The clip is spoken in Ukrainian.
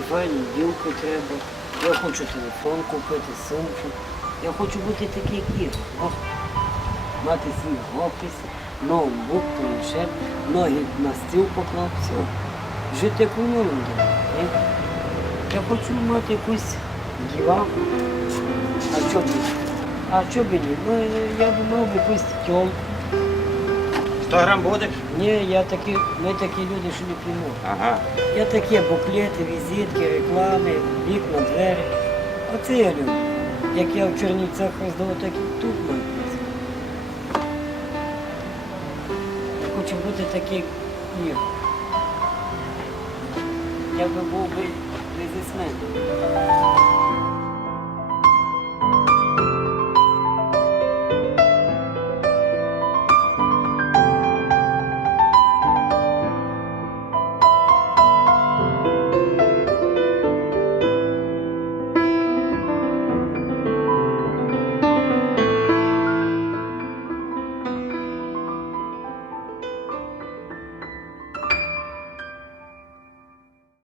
файні дівки треба. Я хочу телефон купити, сумку. Я хочу бути такий, як Ігор. Мати свій офіс, ноутбук, планшет, ноги на стіл поклав, все. Жити ні? Я хочу мати якусь діваху. А що б? А що б ні? Ну, я б мав якусь тьолку. 100 грам буде? Ні, я такі, ми такі люди, що не п'ємо. Ага. Я такі буклети, візитки, реклами, вікна, двері. Оце я люблю. Як я в Чернівцях роздавав, так і тут маю. Я хочу бути такий як. Я би був би бізнесмен.